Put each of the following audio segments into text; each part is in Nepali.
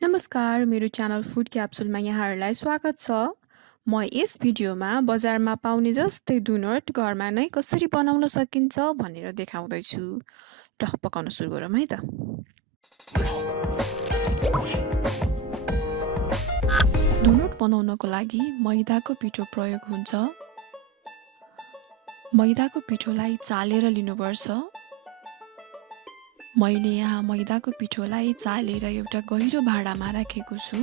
नमस्कार, मेरो च्यानल फुड क्याप्सुलमा यहाँहरूलाई स्वागत छ। म यस भिडियोमा बजारमा पाउने जस्तै डोनट घरमा नै कसरी बनाउन सकिन्छ भनेर देखाउँदैछु। ल पकाउन सुरु गरौँ है त। डोनट बनाउनको लागि मैदाको पिठो प्रयोग हुन्छ। मैदाको पिठोलाई चालेर लिनुपर्छ। मैले यहाँ मैदाको पिठोलाई चालेर एउटा गहिरो भाँडामा राखेको छु।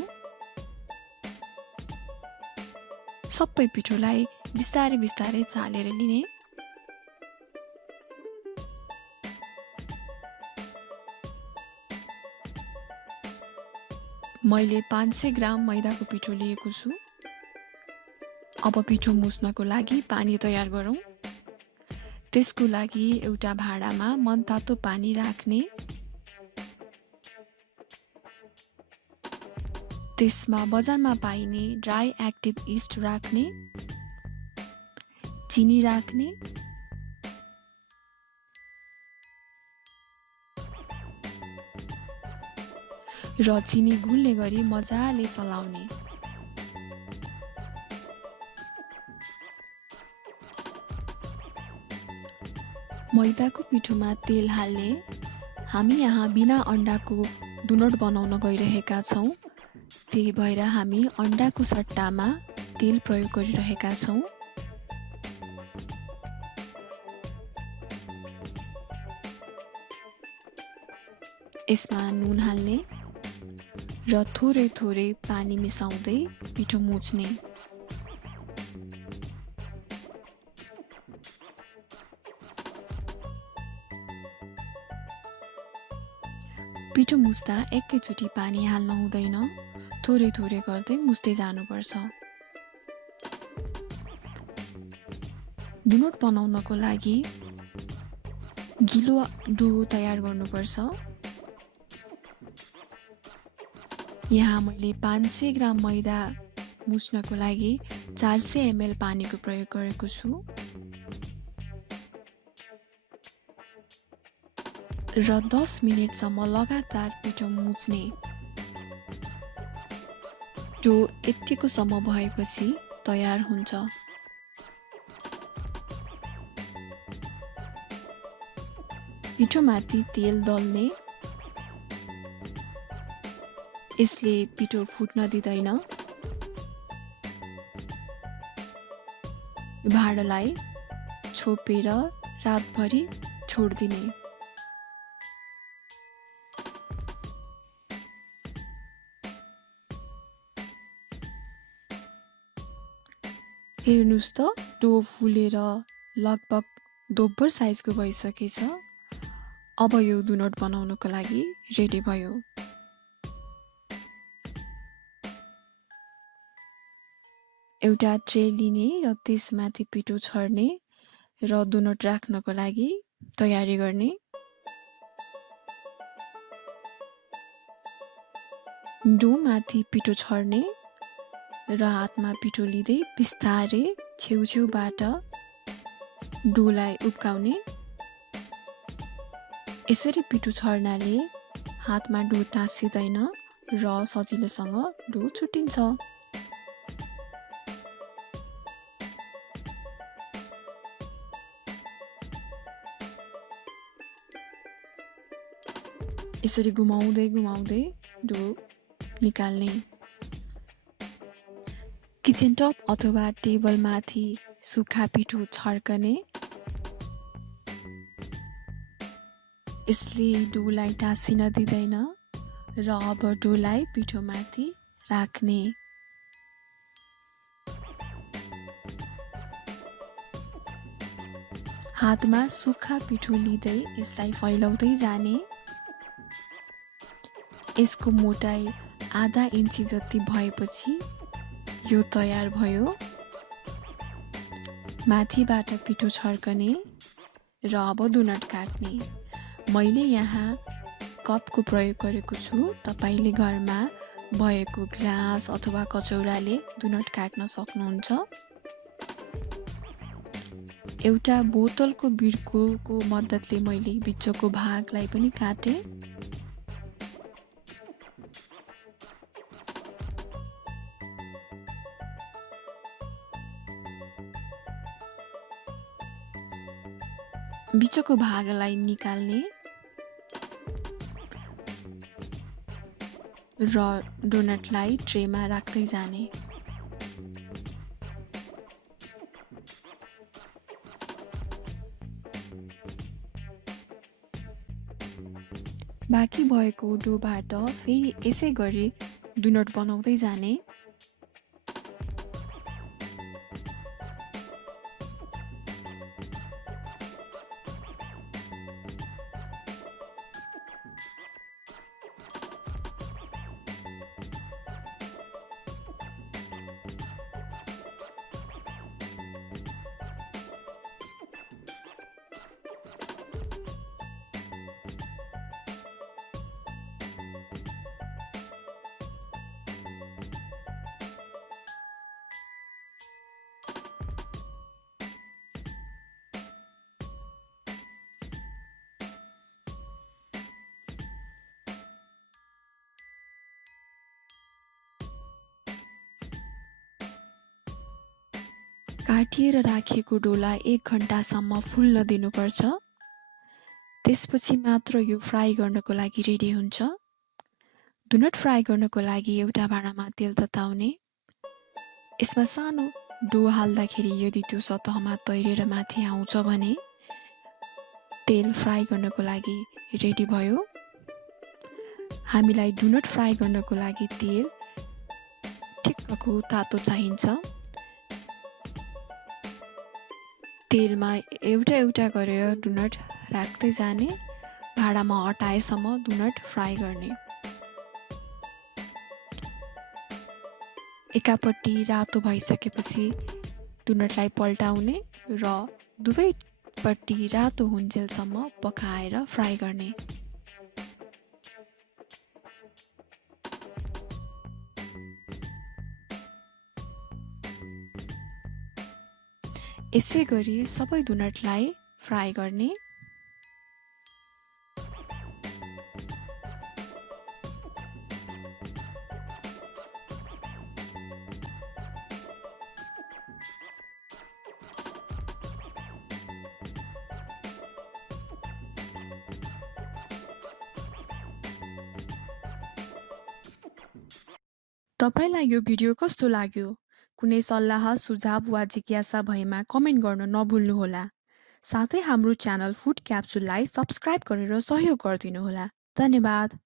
सबै पिठोलाई बिस्तारै बिस्तारै चालेर लिने। मैले 500 ग्राम मैदाको पिठो लिएको छु। अब पिठो मुस्नको लागि पानी तयार गरौँ। त्यसको लागि एउटा भाँडामा मनतातो पानी राख्ने। त्यसमा बजारमा पाइने ड्राई एक्टिभ इस्ट राख्ने, चिनी राख्ने, र चिनी घुल्ने गरी मजाले चलाउने। मैदाको पिठोमा तेल हाल्ने। हामी यहाँ बिना अन्डाको डोनट बनाउन गइरहेका छौँ। त्यही भएर हामी अन्डाको सट्टामा तेल प्रयोग गरिरहेका छौँ। यसमा नुन हाल्ने र थोरै थोरै पानी मिसाउँदै पिठो मुछ्ने। पिठो मुस्दा एकैचोटि पानी हाल्न हुँदैन, थोरै थोरै गर्दै मुस्दै जानुपर्छ। डोनट बनाउनको लागि गिलो डो तयार गर्नुपर्छ। यहाँ मैले 500 ग्राम मैदा मुस्नको लागि 400 ml पानीको प्रयोग गरेको छु र 10 मिनेटसम्म लगातार पिठो मुछ्ने। डो यतिको सम्म भएपछि तयार हुन्छ। पिठोमाथि तेल दल्ने। यसले पिठो फुट्न दिँदैन। भाँडालाई छोपेर रातभरि छोड्दिने। हेर्नुस् त डो फुलेर लगभग दोब्बर साइजको भइसकेछ। अब यो डोनट बनाउनको लागि रेडी भयो। एउटा ट्रे लिने र त्यसमाथि पिठो छर्ने र डोनट राख्नको लागि तयारी गर्ने। डोमाथि पिठो छर्ने र हातमा पिठो लिँदै बिस्तारै छेउछेउबाट डोलाई उब्काउने। यसरी पिठो छर्नाले हातमा डो टाँसिँदैन र सजिलोसँग डो छुट्टिन्छ। यसरी घुमाउँदै घुमाउँदै डो निकाल्ने। किचन टप अथवा टेबलमाथि सुक्खा पिठो छर्कने। यसले डोलाई टाँसिन दिँदैन र अब डोलाई पिठोमाथि राख्ने। हातमा सुक्खा पिठो लिँदै यसलाई फैलाउँदै जाने। यसको मोटाइ आधा इन्ची जति भएपछि यो तयार भयो। माथिबाट पिठो छर्कने र अब डोनट काट्ने। मैले यहाँ कपको प्रयोग गरेको छु। तपाईले घरमा भएको ग्लास अथवा कचौराले डोनट काट्न सक्नुहुन्छ। एउटा बोतलको बिर्कोको मद्दतले मैले बिचको भागलाई पनि काटेँ। बिचको भागलाई निकाल्ने र डोनटलाई ट्रेमा राख्दै जाने। बाँकी भएको डोबाट फेरि यसै गरी डोनट बनाउँदै जाने। काटिएर राखेको डोलाई 1 घण्टासम्म फुल्न दिनुपर्छ। त्यसपछि मात्र यो फ्राई गर्नको लागि रेडी हुन्छ। डोनट फ्राई गर्नको लागि एउटा भाँडामा तेल तताउने। यसमा सानो डो हाल्दाखेरि यदि त्यो सतहमा तैरेर माथि आउँछ भने तेल फ्राई गर्नको लागि रेडी भयो। हामीलाई डोनट फ्राई गर्नको लागि तेल ठिक्कको तातो चाहिन्छ। तेलमा एउटा एउटा गरेर डोनट राख्दै जाने, भाँडामा अटाएसम्म डोनट फ्राई गर्ने। एकापट्टि रातो भइसकेपछि डोनटलाई पल्टाउने र दुवैपट्टि रातो हुन्जेलसम्म पकाएर फ्राई गर्ने। यसै गरी सबै डोनटलाई फ्राई गर्ने। तपाईलाई यो भिडियो कस्तो लाग्यो? कुनै सल्लाह, सुझाव वा जिज्ञासा भएमा कमेन्ट गर्न नभुल्नुहोला। साथै हाम्रो च्यानल फुड क्याप्सुललाई सब्स्क्राइब गरेर सहयोग गरिदिनुहोला। धन्यवाद।